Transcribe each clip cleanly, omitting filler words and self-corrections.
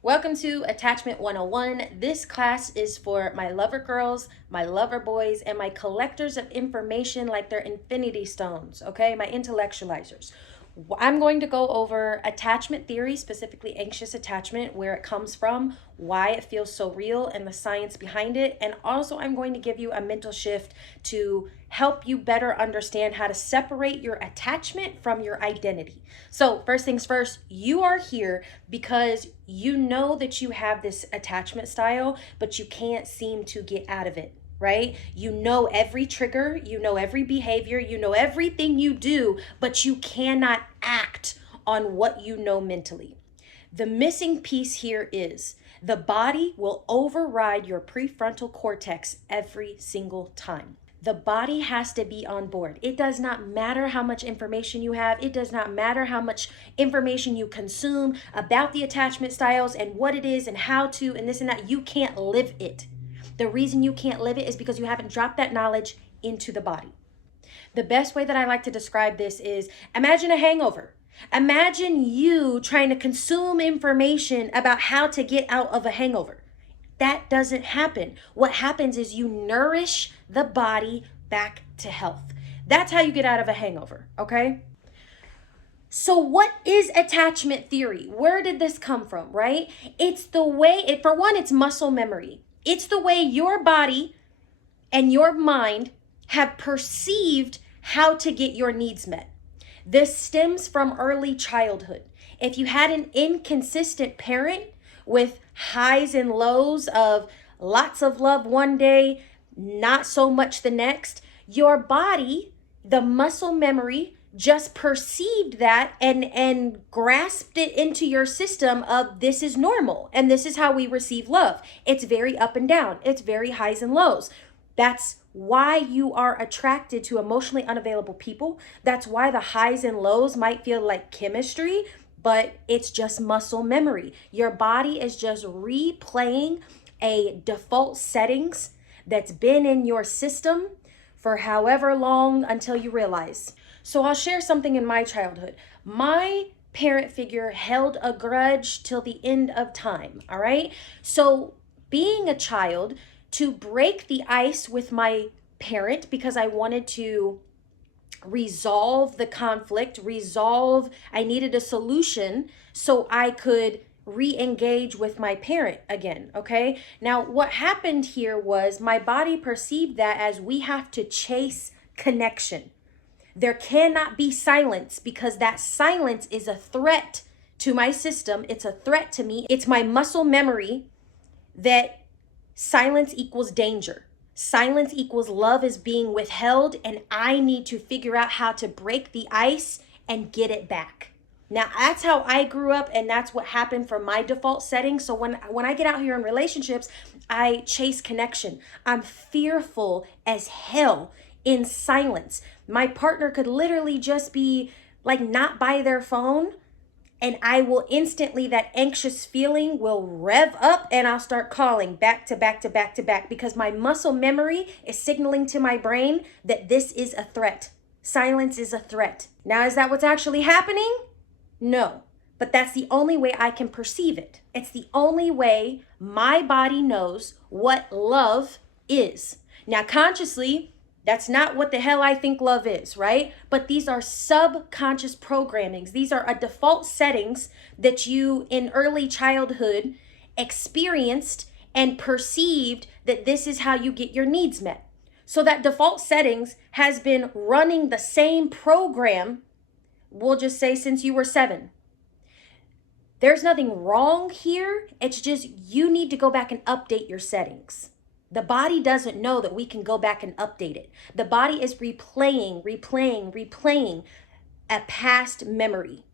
Welcome to Attachment 101. This class is for my lover girls, my lover boys, and my collectors of information like they're infinity stones, okay? My intellectualizers. I'm going to go over attachment theory, specifically anxious attachment, where it comes from, why it feels so real, and the science behind it. And also, I'm going to give you a mental shift to help you better understand how to separate your attachment from your identity. So, first things first, you are here because you know that you have this attachment style, but you can't seem to get out of it. Right? You know every trigger, you know every behavior, you know everything you do, but you cannot act on what you know mentally. The missing piece here is the body will override your prefrontal cortex every single time. The body has to be on board. It does not matter how much information you have. It does not matter how much information you consume about the attachment styles and what it is and how to and this and that. You can't live it. The reason you can't live it is because you haven't dropped that knowledge into the body. The best way that I like to describe this is imagine a hangover. Imagine you trying to consume information about how to get out of a hangover. That doesn't happen. What happens is you nourish the body back to health. That's how you get out of a hangover, okay? So what is attachment theory? Where did this come from, right? It's the way, for one, it's muscle memory. It's the way your body and your mind have perceived how to get your needs met. This stems from early childhood. If you had an inconsistent parent with highs and lows of lots of love one day, not so much the next, your body, the muscle memory, just perceived that and grasped it into your system of this is normal and this is how we receive love. It's very up and down. It's very highs and lows. That's why you are attracted to emotionally unavailable people. That's why the highs and lows might feel like chemistry, but it's just muscle memory. Your body is just replaying a default settings that's been in your system for however long until you realize. So I'll share something in my childhood. My parent figure held a grudge till the end of time, all right? So being a child, to break the ice with my parent because I wanted to resolve the conflict, I needed a solution so I could re-engage with my parent again, okay? Now, what happened here was my body perceived that as we have to chase connection. There cannot be silence because that silence is a threat to my system. It's a threat to me. It's my muscle memory that silence equals danger. Silence equals love is being withheld, and I need to figure out how to break the ice and get it back. Now, that's how I grew up, and that's what happened for my default setting. So when I get out here in relationships, I chase connection. I'm fearful as hell in silence. My partner could literally just be like not by their phone, and I will instantly, that anxious feeling will rev up and I'll start calling back to back to back to back because my muscle memory is signaling to my brain that this is a threat. Silence is a threat. Now, is that what's actually happening? No, but that's the only way I can perceive it. It's the only way my body knows what love is. Now, consciously, that's not what the hell I think love is, right? But these are subconscious programmings. These are a default settings that you in early childhood experienced and perceived that this is how you get your needs met. So that default settings has been running the same program, we'll just say since you were 7. There's nothing wrong here. It's just you need to go back and update your settings. The body doesn't know that we can go back and update it. The body is replaying a past memory.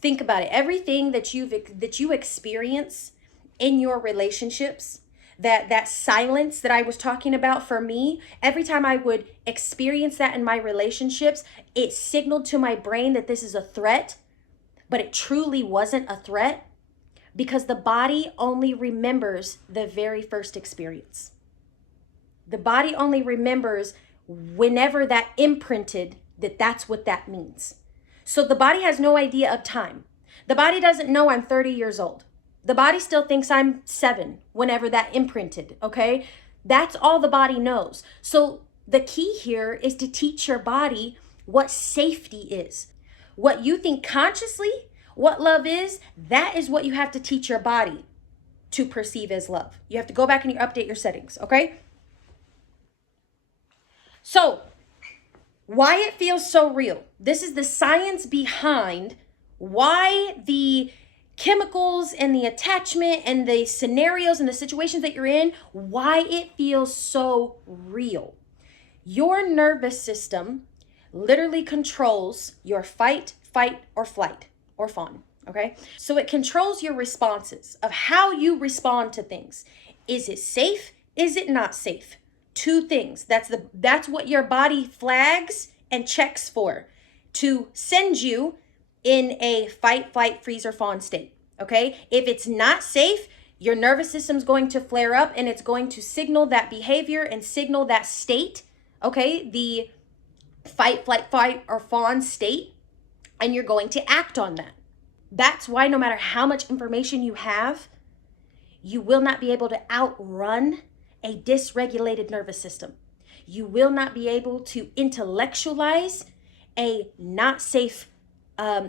Think about it. Everything that you experience in your relationships, that silence that I was talking about for me, every time I would experience that in my relationships, it signaled to my brain that this is a threat, but it truly wasn't a threat because the body only remembers the very first experience. The body only remembers whenever that imprinted that that's what that means. So the body has no idea of time. The body doesn't know I'm 30 years old. The body still thinks I'm 7 whenever that imprinted, okay? That's all the body knows. So the key here is to teach your body what safety is. What you think consciously, what love is, that is what you have to teach your body to perceive as love. You have to go back and you update your settings, okay? So, why it feels so real. This is the science behind why the chemicals and the attachment and the scenarios and the situations that you're in, why it feels so real. Your nervous system literally controls your fight, or flight, or fawn, okay? So it controls your responses of how you respond to things. Is it safe? Is it not safe? Two things. That's what your body flags and checks for to send you in a fight, flight, freeze, or fawn state, okay? If it's not safe, your nervous system's going to flare up and it's going to signal that behavior and signal that state, okay? The fight, flight, or fawn state, and you're going to act on that. That's why no matter how much information you have, you will not be able to outrun a dysregulated nervous system. You will not be able to intellectualize a not safe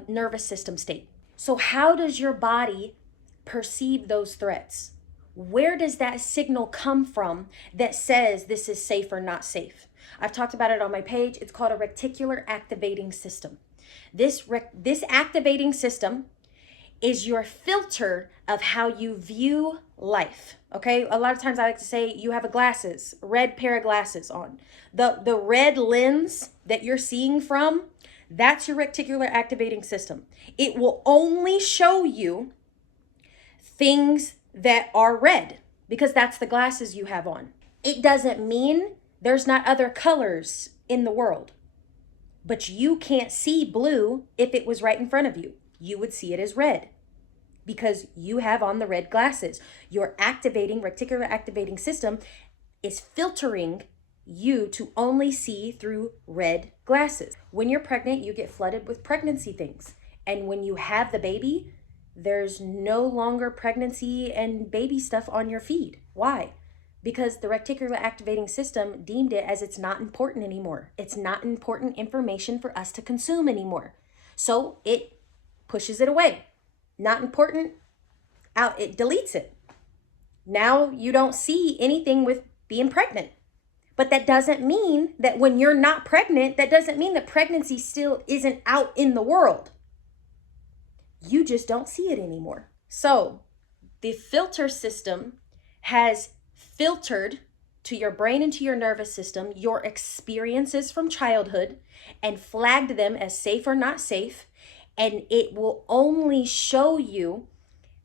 nervous system state. So how does your body perceive those threats? Where does that signal come from that says this is safe or not safe? I've talked about it on my page. It's called a reticular activating system. This activating system is your filter of how you view life, okay? A lot of times I like to say you have red pair of glasses on. The red lens that you're seeing from, that's your reticular activating system. It will only show you things that are red because that's the glasses you have on. It doesn't mean there's not other colors in the world, but you can't see blue if it was right in front of you. You would see it as red because you have on the red glasses. Your reticular activating system is filtering you to only see through red glasses. When you're pregnant, you get flooded with pregnancy things. And when you have the baby, there's no longer pregnancy and baby stuff on your feed. Why? Because the reticular activating system deemed it as it's not important anymore. It's not important information for us to consume anymore. So it pushes it away. Not important, out, it deletes it. Now you don't see anything with being pregnant. But that doesn't mean that when you're not pregnant, that doesn't mean that pregnancy still isn't out in the world. You just don't see it anymore. So the filter system has filtered to your brain and to your nervous system your experiences from childhood and flagged them as safe or not safe. And it will only show you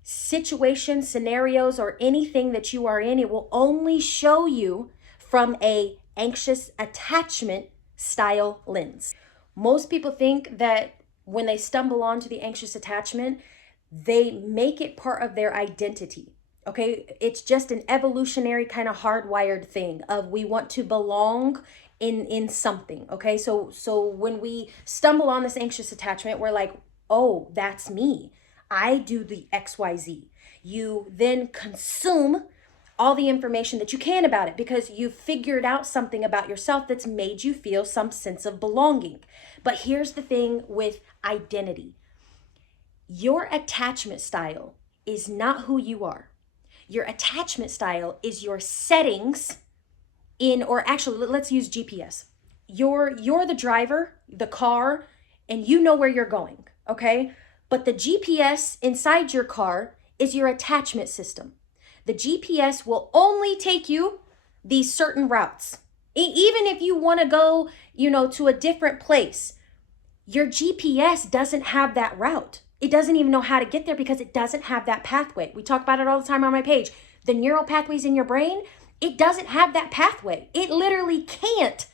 situations, scenarios, or anything that you are in. It will only show you from a anxious attachment style lens. Most people think that when they stumble onto the anxious attachment, they make it part of their identity. Okay, it's just an evolutionary kind of hardwired thing of we want to belong in something. Okay, so when we stumble on this anxious attachment, we're like, oh, that's me. I do the XYZ. You then consume all the information that you can about it because you've figured out something about yourself that's made you feel some sense of belonging. But here's the thing with identity. Your attachment style is not who you are. Your attachment style is your settings or actually, let's use GPS. You're the driver, the car, and you know where you're going, okay? But the GPS inside your car is your attachment system. The GPS will only take you these certain routes. Even if you want to go, to a different place, your GPS doesn't have that route. It doesn't even know how to get there because it doesn't have that pathway. We talk about it all the time on my page. The neural pathways in your brain, it doesn't have that pathway. It literally can't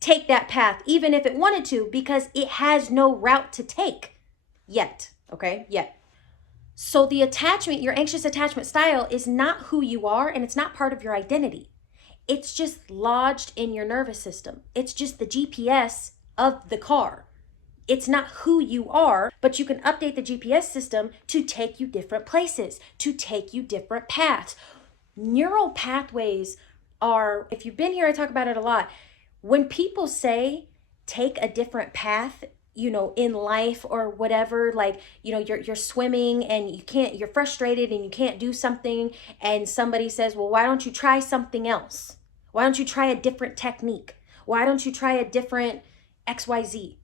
take that path, even if it wanted to, because it has no route to take yet, okay? Yet. So the attachment, your anxious attachment style is not who you are and it's not part of your identity. It's just lodged in your nervous system. It's just the GPS of the car. It's not who you are, but you can update the GPS system to take you different places, to take you different paths. Neural pathways are, if you've been here, I talk about it a lot. When people say take a different path, in life or whatever, like, you're swimming and you're frustrated and you can't do something, and somebody says, well, why don't you try something else? Why don't you try a different technique? Why don't you try a different XYZ?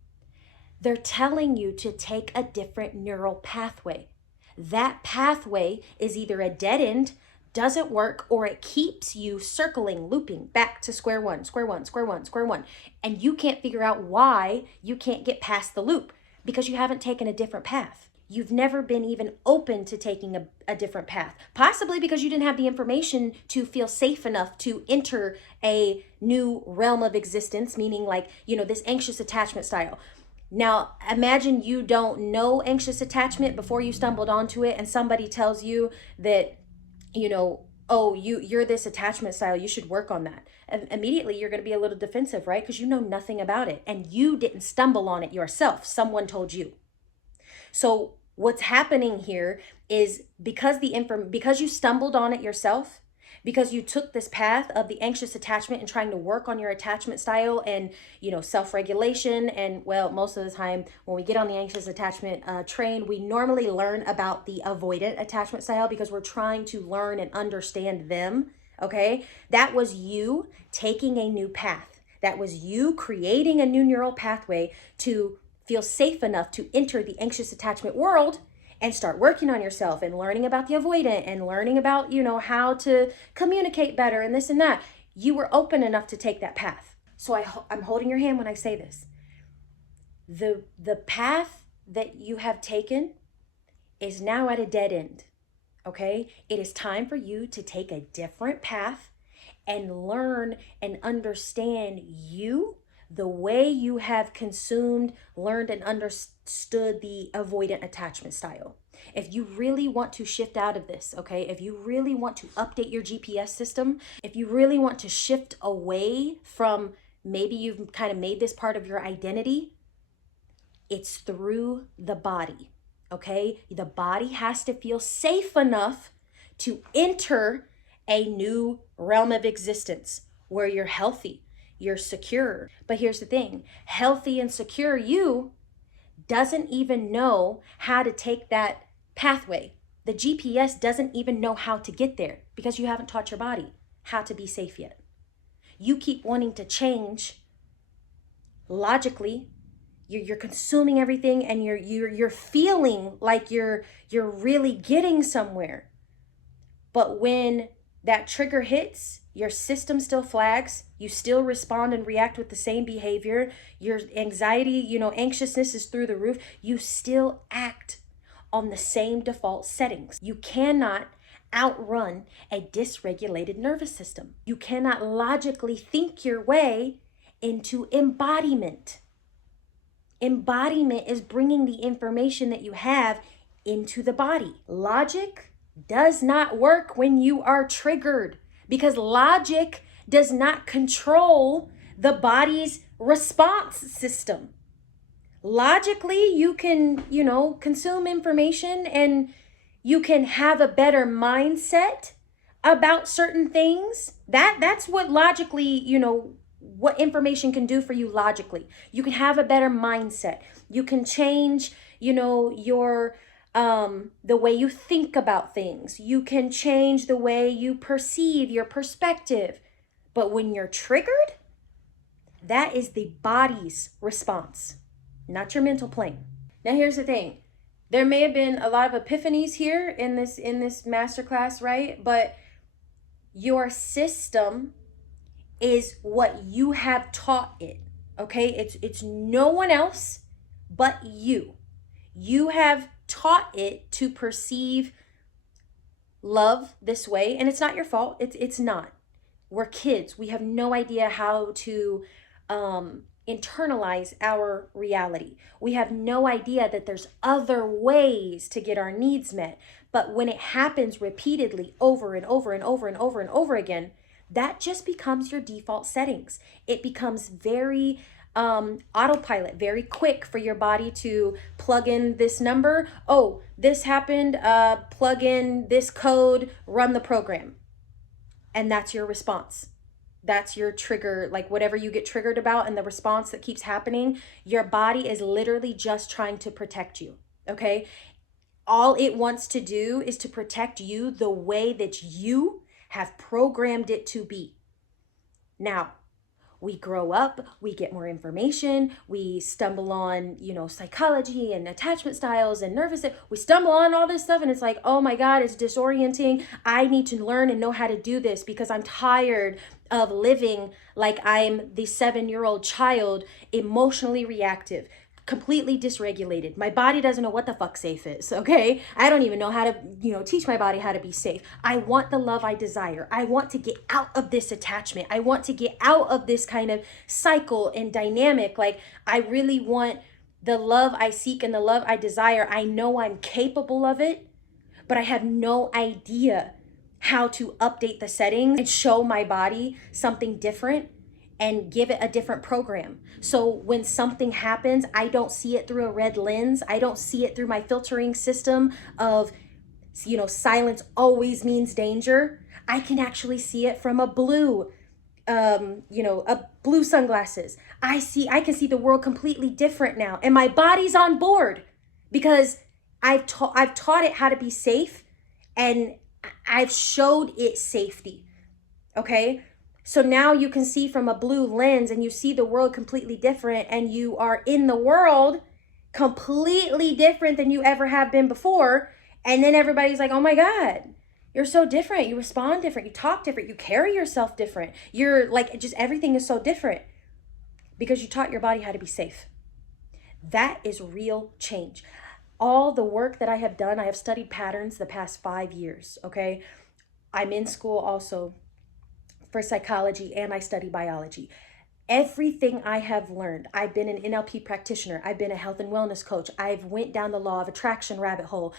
They're telling you to take a different neural pathway. That pathway is either a dead end, doesn't work, or it keeps you circling, looping back to square one, square one, square one, square one. And you can't figure out why you can't get past the loop because you haven't taken a different path. You've never been even open to taking a different path, possibly because you didn't have the information to feel safe enough to enter a new realm of existence, meaning like, this anxious attachment style. Now, imagine you don't know anxious attachment before you stumbled onto it, and somebody tells you that, oh, you're this attachment style, you should work on that. And immediately you're going to be a little defensive, right? Because you know nothing about it and you didn't stumble on it yourself. Someone told you. So what's happening here is because you stumbled on it yourself, because you took this path of the anxious attachment and trying to work on your attachment style and, self-regulation. And well, most of the time when we get on the anxious attachment train, we normally learn about the avoidant attachment style because we're trying to learn and understand them. Okay. That was you taking a new path. That was you creating a new neural pathway to feel safe enough to enter the anxious attachment world and start working on yourself and learning about the avoidant and learning about, how to communicate better and this and that. You were open enough to take that path. So I'm holding your hand when I say this. The path that you have taken is now at a dead end, okay? It is time for you to take a different path and learn and understand you, the way you have consumed, learned, and understood the avoidant attachment style. If you really want to shift out of this, okay, if you really want to update your GPS system, if you really want to shift away from maybe you've kind of made this part of your identity, it's through the body, okay? The body has to feel safe enough to enter a new realm of existence where you're healthy, you're secure. But here's the thing, healthy and secure you doesn't even know how to take that pathway. The GPS doesn't even know how to get there because you haven't taught your body how to be safe yet. You keep wanting to change logically. You're consuming everything and you're feeling like you're really getting somewhere. But when that trigger hits, your system still flags, you still respond and react with the same behavior, your anxiety, anxiousness is through the roof, you still act on the same default settings. You cannot outrun a dysregulated nervous system. You cannot logically think your way into embodiment. Embodiment is bringing the information that you have into the body. Logic does not work when you are triggered because logic does not control the body's response system. Logically, you can, consume information and you can have a better mindset about certain things. That's what logically, what information can do for you logically. You can have a better mindset. You can change, your the way you think about things. You can change the way you perceive your perspective. But when you're triggered, that is the body's response, not your mental plane. Now here's the thing. There may have been a lot of epiphanies here in this masterclass, right? But your system is what you have taught it, okay? It's no one else but you. You have taught it to perceive love this way, and it's not your fault. It's not. We're kids. We have no idea how to internalize our reality. We have no idea that there's other ways to get our needs met. But when it happens repeatedly over and over and over and over and over again, that just becomes your default settings. It becomes very autopilot, very quick for your body to plug in this number. Oh, this happened, plug in this code, run the program. And that's your response. That's your trigger, like whatever you get triggered about and the response that keeps happening, your body is literally just trying to protect you, okay? All it wants to do is to protect you the way that you have programmed it to be. Now, we grow up, we get more information, we stumble on, psychology and attachment styles and nervous, we stumble on all this stuff and it's like, oh my God, it's disorienting. I need to learn and know how to do this because I'm tired of living like I'm the 7-year-old child, emotionally reactive, completely dysregulated. My body doesn't know what the fuck safe is, okay? I don't even know how to, teach my body how to be safe. I want the love I desire. I want to get out of this attachment. I want to get out of this kind of cycle and dynamic. Like, I really want the love I seek and the love I desire. I know I'm capable of it, but I have no idea how to update the settings and show my body something different and give it a different program. So when something happens, I don't see it through a red lens. I don't see it through my filtering system of, silence always means danger. I can actually see it from a blue, a blue sunglasses. I can see the world completely different now. And my body's on board because I've taught it how to be safe and I've showed it safety. Okay? So now you can see from a blue lens and you see the world completely different and you are in the world completely different than you ever have been before. And then everybody's like, oh my God, you're so different. You respond different. You talk different. You carry yourself different. You're like, just everything is so different because you taught your body how to be safe. That is real change. All the work that I have done, I have studied patterns the past 5 years, okay? I'm in school also for psychology and I study biology. Everything I have learned, I've been an NLP practitioner, I've been a health and wellness coach, I've went down the law of attraction rabbit hole,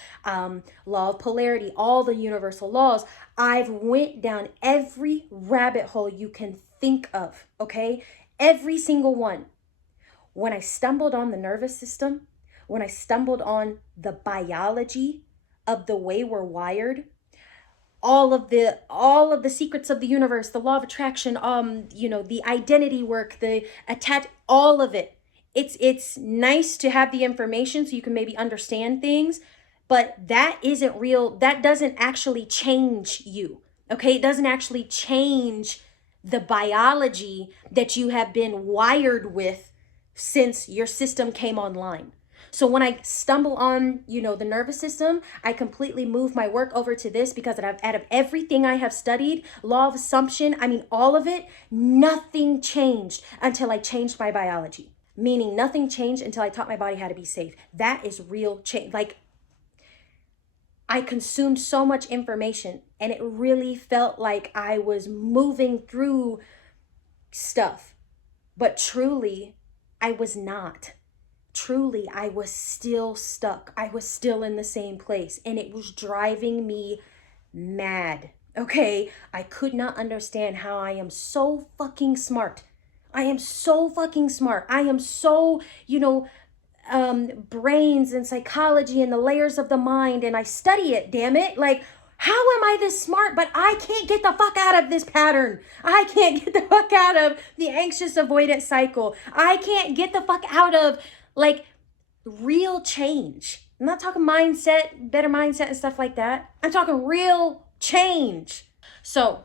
law of polarity, all the universal laws. I've went down every rabbit hole you can think of, okay? Every single one. When I stumbled on the nervous system, when I stumbled on the biology of the way we're wired, all of the secrets of the universe, the law of attraction, the identity work, the all of it. It's nice to have the information so you can maybe understand things, but that isn't real. That doesn't actually change you. Okay? It doesn't actually change the biology that you have been wired with since your system came online. So when I stumble on, the nervous system, I completely move my work over to this because out of everything I have studied, law of assumption, all of it, nothing changed until I changed my biology. Meaning nothing changed until I taught my body how to be safe. That is real change. Like, I consumed so much information and it really felt like I was moving through stuff. But truly, I was not. Truly, I was still stuck. I was still in the same place and it was driving me mad. Okay? I could not understand how I am so fucking smart. I am so fucking smart. I am so, brains and psychology and the layers of the mind and I study it, damn it. Like, how am I this smart, but I can't get the fuck out of this pattern? I can't get the fuck out of the anxious avoidant cycle. I can't get the fuck out of like real change. I'm not talking mindset, better mindset and stuff like that. I'm talking real change. So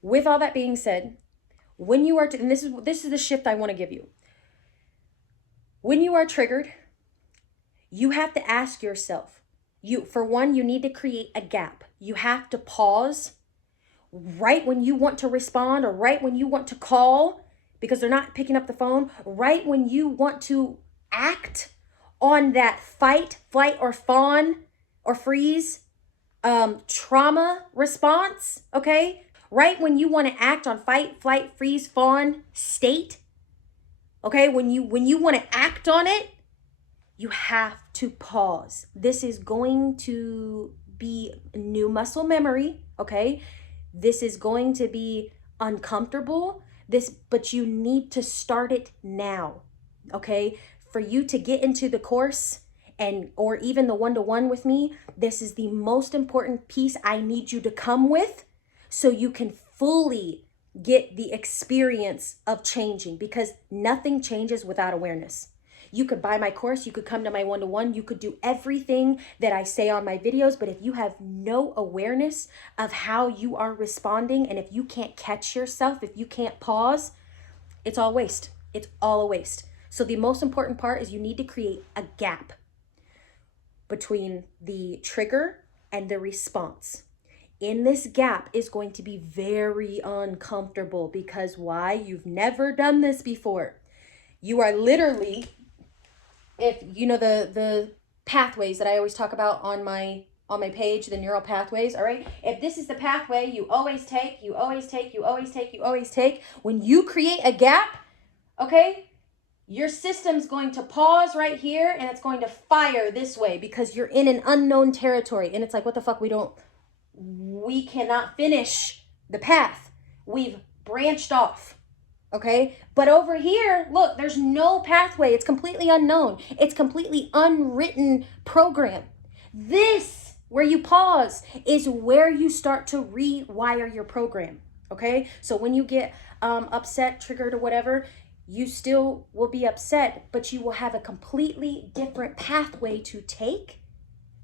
with all that being said, when you are, and this is the shift I want to give you. When you are triggered, you have to ask yourself, for one, you need to create a gap. You have to pause right when you want to respond or right when you want to call because they're not picking up the phone, right when you want to act on that fight, flight, or fawn or freeze trauma response, okay? Right when you want to act on fight, flight, freeze, fawn state, okay? When you want to act on it, you have to pause. This is going to be new muscle memory, okay? This is going to be uncomfortable but you need to start it now, okay? For you to get into the course or even the one-to-one with me, this is the most important piece I need you to come with so you can fully get the experience of changing, because nothing changes without awareness. You could buy my course, you could come to my one-to-one, you could do everything that I say on my videos, but if you have no awareness of how you are responding, and if you can't catch yourself, if you can't pause, it's all waste. It's all a waste. So the most important part is you need to create a gap between the trigger and the response. In this gap is going to be very uncomfortable, because why? You've never done this before. You are literally, if you know the pathways that I always talk about on my page, the neural pathways, all right? If this is the pathway you always take, you always take, you always take, you always take, when you create a gap, okay, your system's going to pause right here and it's going to fire this way, because you're in an unknown territory. And it's like, what the fuck? We cannot finish the path. We've branched off. Okay. But over here, look, there's no pathway. It's completely unknown. It's completely unwritten program. This, where you pause, is where you start to rewire your program. Okay. So when you get upset, triggered, or whatever, you still will be upset, but you will have a completely different pathway to take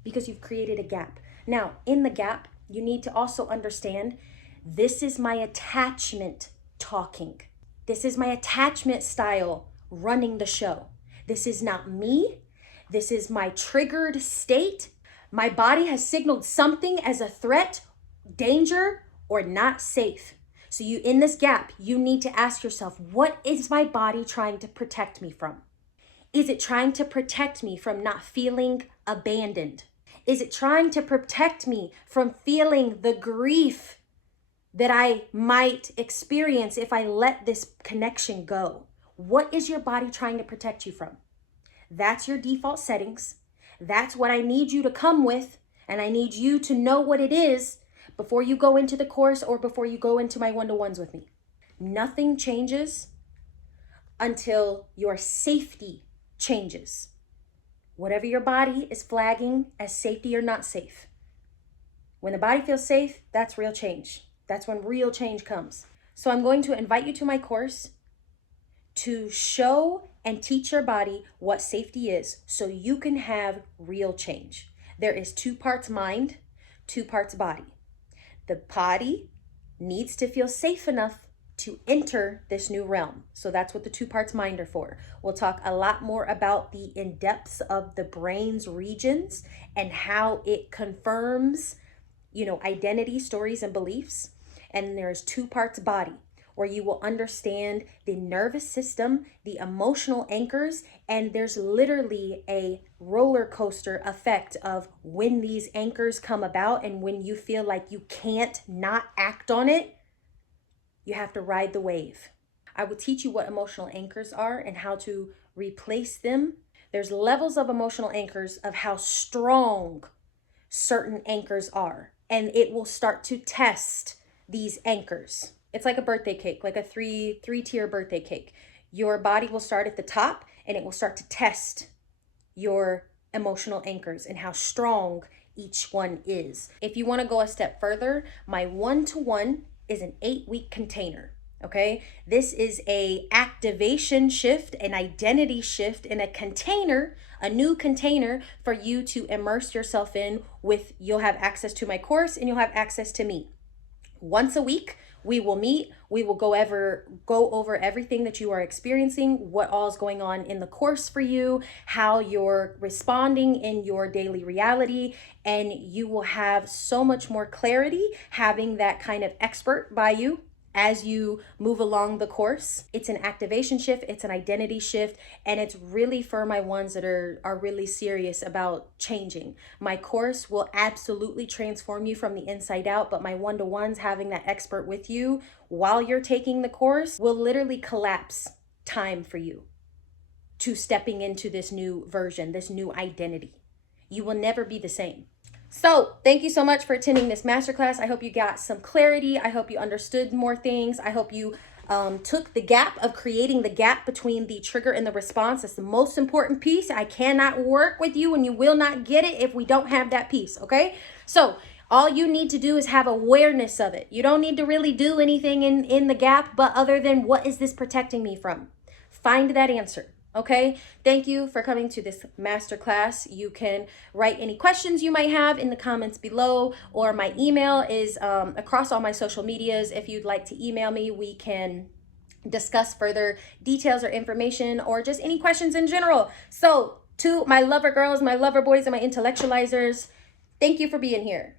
because you've created a gap. Now, in the gap, you need to also understand, this is my attachment talking. This is my attachment style running the show. This is not me. This is my triggered state. My body has signaled something as a threat, danger, or not safe. So in this gap, you need to ask yourself, what is my body trying to protect me from? Is it trying to protect me from not feeling abandoned? Is it trying to protect me from feeling the grief that I might experience if I let this connection go? What is your body trying to protect you from? That's your default settings. That's what I need you to come with, and I need you to know what it is before you go into the course or before you go into my one-to-ones with me. Nothing changes until your safety changes. Whatever your body is flagging as safety or not safe. When the body feels safe, that's real change. That's when real change comes. So I'm going to invite you to my course to show and teach your body what safety is so you can have real change. There is 2 parts mind, 2 parts body. The body needs to feel safe enough to enter this new realm. So that's what the 2 parts mind are for. We'll talk a lot more about the in-depths of the brain's regions and how it confirms, identity, stories, and beliefs. And there's 2 parts body, where you will understand the nervous system, the emotional anchors, and there's literally a roller coaster effect of when these anchors come about, and when you feel like you can't not act on it, you have to ride the wave. I will teach you what emotional anchors are and how to replace them. There's levels of emotional anchors of how strong certain anchors are, and it will start to test these anchors. It's like a birthday cake, like a three-tier birthday cake. Your body will start at the top, and it will start to test your emotional anchors and how strong each one is. If you want to go a step further, my one-to-one is an 8-week container. Okay, this is a activation shift, an identity shift, in a container, a new container for you to immerse yourself in. You'll have access to my course and you'll have access to me. Once a week, we will meet. We will go over everything that you are experiencing, what all is going on in the course for you, how you're responding in your daily reality, and you will have so much more clarity having that kind of expert by you as you move along the course. It's an activation shift, it's an identity shift, and it's really for my ones that are really serious about changing. My course will absolutely transform you from the inside out, but my one-to-ones, having that expert with you while you're taking the course, will literally collapse time for you to stepping into this new version, this new identity. You will never be the same. So thank you so much for attending this masterclass. I hope you got some clarity. I hope you understood more things. I hope you took the gap of creating the gap between the trigger and the response. That's the most important piece. I cannot work with you and you will not get it if we don't have that piece, okay? So all you need to do is have awareness of it. You don't need to really do anything in the gap, but other than what is this protecting me from? Find that answer. Okay, thank you for coming to this masterclass. You can write any questions you might have in the comments below, or my email is across all my social medias. If you'd like to email me, we can discuss further details or information, or just any questions in general. So to my lover girls, my lover boys, and my intellectualizers, thank you for being here.